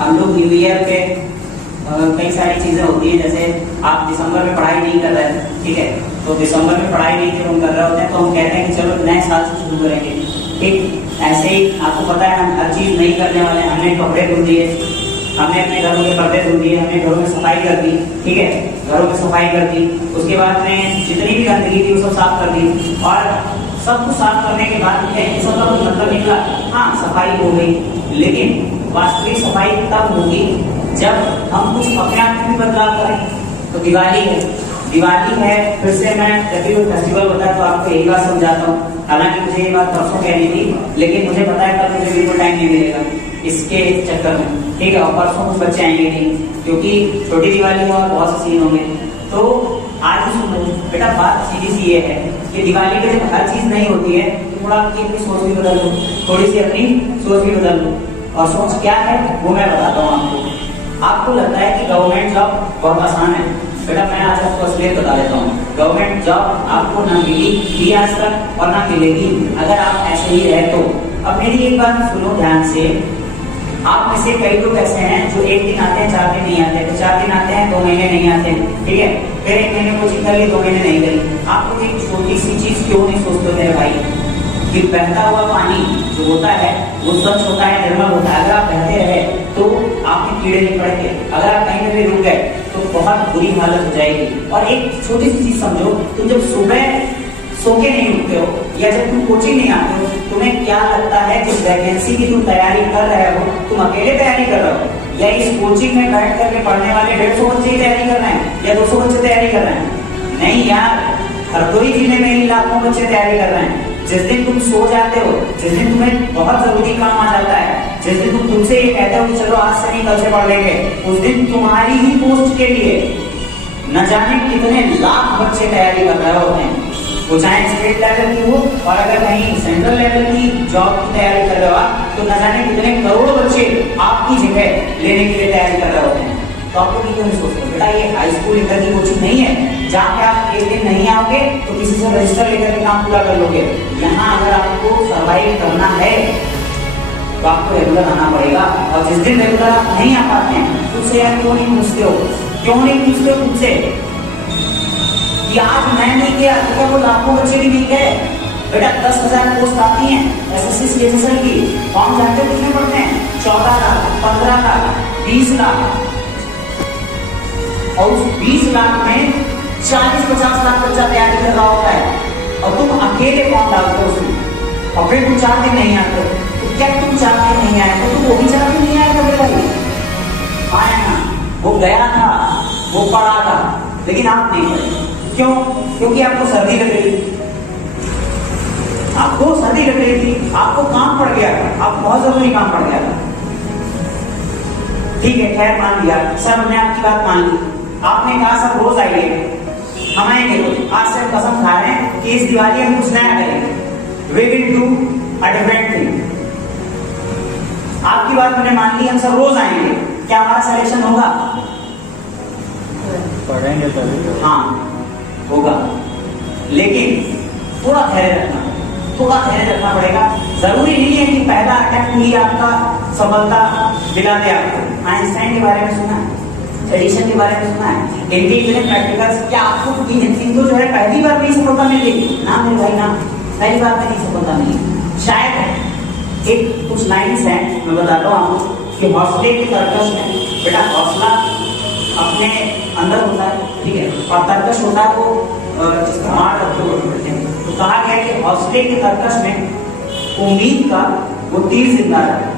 हम लोग new year पे कई सारी चीजें होती है, जैसे आप दिसंबर में पढ़ाई नहीं कर रहे हैं, ठीक है, तो दिसंबर में पढ़ाई नहीं जब हम कर रहे होते हैं तो हम कहते हैं कि चलो नए साल से शुरू करेंगे। ठीक ऐसे ही आपको पता है हम हर चीज नहीं करने वाले। हमने कपड़े धुल दिए, हमने अपने घरों के पर्दे धुल दिए, हमने घरों में सफाई कर दी, ठीक है, घरों में सफाई कर दी, उसके बाद में जितनी भी गंदगी थी वो सब साफ कर दी, और सब कुछ साफ करने के बाद इन सब का मतलब निकला, हाँ सफाई हो गई, लेकिन वास्तविक सफाई तब होगी जब हम कुछ अपने आप में भी बदलाव करें। तो दिवाली है, दिवाली है, फिर से मैं जब भी कोई फेस्टिवल होता है तो आपको यही बात समझाता हूँ। हालांकि मुझे ये बात परसों कहनी थी, लेकिन मुझे पता है कल मुझे बिल्कुल टाइम नहीं मिलेगा इसके चक्कर में, ठीक है, और परसों कुछ बच्चे आएंगे नहीं क्योंकि छोटी दिवाली में और बहुत से सीन होंगे। तो आज सुनो बेटा, बात सीधी सी ये है कि दिवाली के दिन हर चीज नहीं होती है, तो थोड़ा अपनी सोच भी बदल लो, थोड़ी सी अपनी सोच भी बदल लो। और सोच क्या है वो मैं बताता हूँ आपको। आपको लगता है कि गवर्नमेंट जॉब बहुत आसान है, बेटा मैं आज आपको असलियत बता देता हूँ। गवर्नमेंट जॉब आपको ना मिली भी आज तक और ना मिलेगी अगर आप ऐसे ही रहे तो। अब मेरी एक बात सुनो ध्यान से, आप में से कई लोग ऐसे हैं जो एक दिन आते हैं 4 दिन नहीं आते, तो 4 दिन आते हैं 2 महीने नहीं आते, ठीक है, फिर 1 महीने कोचिंग कर ली, 2 महीने नहीं करी। आप लोग एक छोटी सी चीज क्यों नहीं सोचते मेरे भाई कि बहता हुआ पानी जो होता है वो स्वच्छ होता है, निर्मल होता है। अगर आप बहते रहे तो आप में कीड़े नहीं पड़ेंगे, अगर आप कहीं पे रुक गए तो बहुत बुरी हालत हो जाएगी। और एक छोटी सी चीज समझो, तुम जब सुबह सो के नहीं उठते हो या जब तुम कोचिंग नहीं आते हो, तुम्हें क्या लगता है जिस वैकेंसी की तुम तैयारी कर रहे हो तुम अकेले तैयारी कर रहे हो या इस कोचिंग में बैठ करके पढ़ने वाले 150 बच्चे ही तैयारी कर रहे हैं या 200 बच्चे तैयारी कर रहे हैं? नहीं यार, हर कोई जिले में ही लाखों बच्चे तैयारी कर रहे हैं। जिस दिन तुम सो जाते हो, जिस दिन तुम्हें बहुत जरूरी काम आ जाता है, जिस दिन तुम तुमसे ये कहते हो कि चलो आज से नहीं कल से पढ़ लेंगे, उस दिन तुम्हारी ही पोस्ट के लिए न जाने कितने लाख बच्चे तैयारी कर रहे होते हैं, वो चाहे स्टेट लेवल की हो और अगर कहीं सेंट्रल लेवल की जॉब की तैयारी कर रहे हो तो न जाने कितने करोड़ों बच्चे आपकी जगह लेने के लिए तैयारी कर रहे होते हैं। तो आप लोग क्यों नहीं सोचते बेटा ये हाई स्कूल इंटर की कोचिंग नहीं है जहाँ पे आप एक दिन नहीं आओगे तो किसी से रजिस्टर लेकर के काम पूरा कर लोगे। यहाँ अगर आपको सर्वाइव करना है तो आपको रेगुलर आना पड़ेगा, और जिस दिन रेगुलर आप नहीं आ पाते हैं उससे यार क्यों नहीं पूछते हो, क्यों नहीं पूछते हो खुद से कि आज मैं नहीं गया तो क्या वो लाखों बच्चे भी नहीं गए? बेटा 10,000 पोस्ट आती हैं एसएससी सीएचएसएल की, फॉर्म जानते हो कितने पड़ते हैं? 14 लाख, 15 लाख, 20 लाख, और उस 20 लाख में 40-50 लाख बच्चा तैयारी कर रहा होता है और तुम अकेले फॉर्म डालते हो उसमें और फिर तुम 4 दिन नहीं आते हो। तो क्या तुम 4 दिन नहीं आए तो तुम वो भी 4 दिन नहीं आए कभी भाई? आया ना, वो गया था, वो पढ़ा था, लेकिन आप नहीं पढ़े। क्यों? क्योंकि आपको सर्दी लग रही थी, आपको सर्दी लग रही थी, आपको काम पड़ गया था, आपको बहुत जरूरी काम पड़ गया था। ठीक है, खैर मान लिया, सर हमने आपकी बात मान ली, आपने कहा सर रोज आइए, हम आएंगे रोज। आज से कसम खा रहे हैं कि इस दिवाली हम कुछ नया करेंगे, we will do a different thing. आपकी बात मैंने मान ली, हम सब रोज आएंगे, क्या हमारा सिलेक्शन होगा? पढ़ेंगे तभी हाँ होगा, लेकिन थोड़ा धैर्य रखना, थोड़ा धैर्य रखना पड़ेगा। जरूरी नहीं है कि पहला अटेम्प्ट ही आपका सफलता दिला दे आपको। आइंस्टाइन के बारे में सुना है, एडिशन के बारे में सुना है, इनके इतने प्रैक्टिकल्स, क्या आपको इनको जो है पहली बार में सफलता मिलेगी? ना मेरे भाई ना, पहली बार में नहीं सफलता मिलेगी। शायद एक कुछ लाइन्स हैं मैं बताता हूँ आपको कि हौसले की तरकश में, बेटा हौसला अपने अंदर होता है, ठीक है, और तरकश होता है वो इस्तेमाल करते हैं। तो कहा गया कि हौसले के तरकश में उम्मीद का वो तीर जिंदा रखो।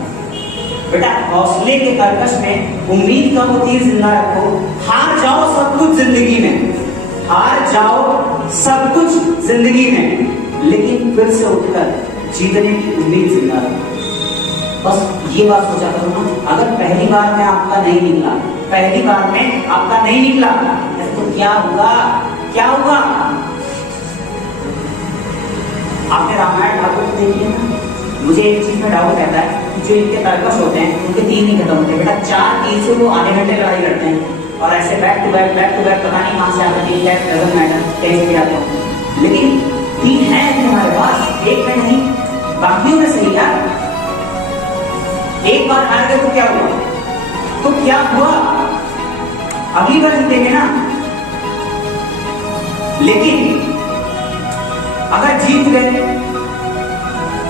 बेटा हौसले के तरकश में उम्मीद का वो तीर जिंदा रखो। हार जाओ सब कुछ जिंदगी में, हार जाओ सब कुछ जिंदगी में, लेकिन फिर से उठकर जीतने की उम्मीद जिंदा रखो। बस ये बात सोचा करो ना, अगर पहली बार में आपका नहीं निकला, पहली बार में आपका नहीं निकला तो क्या होगा? क्या होगा? आपने रामायण ठाकुर को देखिए ना, मुझे एक चीज में डाउट रहता है कि जो इनके तरकश होते हैं उनके तीर नहीं खत्म होते। बेटा 4 तीर से वो आधे घंटे लड़ाई लड़ते हैं और ऐसे बैक टू बैक पता नहीं कहां से आता है, डजंट मैटर कहीं से भी आता है, लेकिन तीर है हमारे पास, एक में नहीं बाकियों में सही यार। एक बार हार गए तो क्या हुआ? अगली बार जीतेंगे ना। लेकिन अगर जीत गए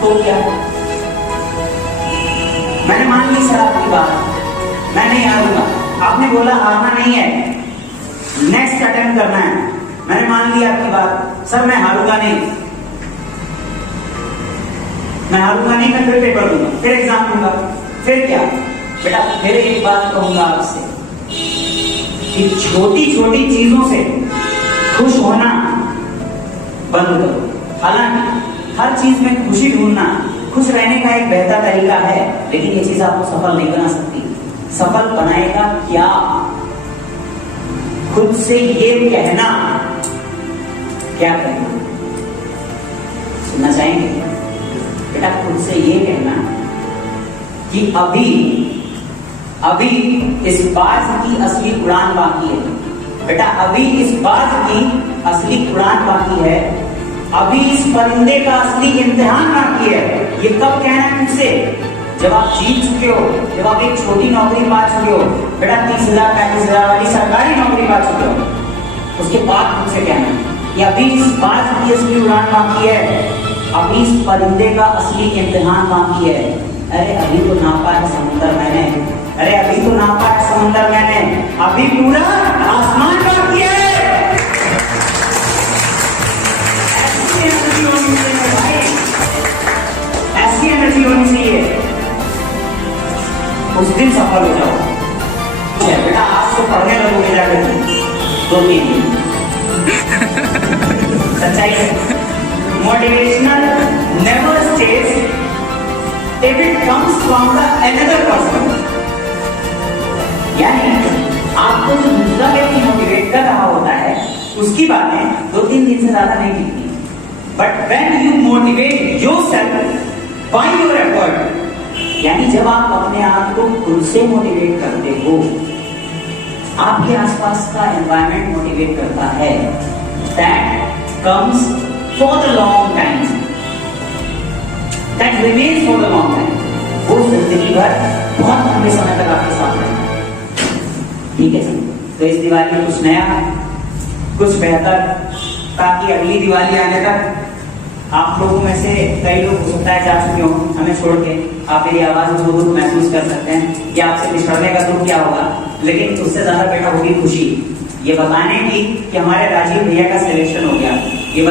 तो क्या? मैंने मान ली सर आपकी बात, मैं नहीं हारूंगा। आपने बोला हारना नहीं है, नेक्स्ट अटेम्प्ट करना है। मैंने मान ली आपकी बात, सर मैं हारूंगा नहीं, मैं हारूंगा नहीं, मैं फिर पेपर दूंगा, फिर एग्जाम दूंगा। फिर क्या बेटा, फिर एक बात कहूंगा आपसे कि छोटी छोटी चीजों से खुश होना बंद करो। हालांकि हर चीज में खुशी ढूंढना खुश रहने का एक बेहतर तरीका है, लेकिन ये चीज आपको सफल नहीं बना सकती। सफल बनाएगा क्या? खुद से ये कहना, क्या कहना सुनना चाहेंगे बेटा? खुद से ये कहना कि अभी इस बात की असली उड़ान बाकी है। बेटा अभी इस बात की असली उड़ान बाकी है, अभी इस परिंदे का असली इम्तिहान बाकी है। ये कब कहना है मुझसे? जब आप जीत चुके हो, जब आप एक छोटी नौकरी पा चुके हो, बेटा 30,000 35,000 वाली सरकारी नौकरी पा चुके हो, उसके बाद मुझसे कहना है कि अभी इस बात की असली उड़ान बाकी है, अभी इस परिंदे का असली इम्तिहान बाकी है। अरे अभी तो नापा है समुद्र मैंने, अरे अभी तो नापा है समुद्र मैंने, अभी पूरा आसमान बाकी है। ऐसी एनर्जी होनी चाहिए, उस दिन सफल हो जाओ। बेटा आज से पढ़ने लगोगे जाकर 2-3 दिन। सच्चाई है, motivational never stage if it comes from the another person. यानी आपको जो दूसरा व्यक्ति मोटिवेट कर रहा होता है उसकी बातें 2-3 दिन से ज्यादा नहीं टिकती। But when you motivate yourself by your effort, यानी जब आप अपने आप को खुद से मोटिवेट करते हो, आपके आसपास का एनवायरनमेंट मोटिवेट करता है, that comes for the long time, that remains for the long time. वो जिंदगी भर बहुत लंबे समय तक आपके साथ रहेगा। ठीक है जी, तो इस दिवाली में कुछ नया, कुछ बेहतर, ताकि अगली दिवाली आने तक आप लोगों में से कई लोग हो सकता है जा चुके हो हमें छोड़ के, आप मेरी आवाज में दुख महसूस कर सकते हैं कि आपसे बिछड़ने का दुख क्या होगा, लेकिन उससे ज्यादा बेटा होगी खुशी ये बताने की कि हमारे राजीव भैया का सिलेक्शन हो गया। ये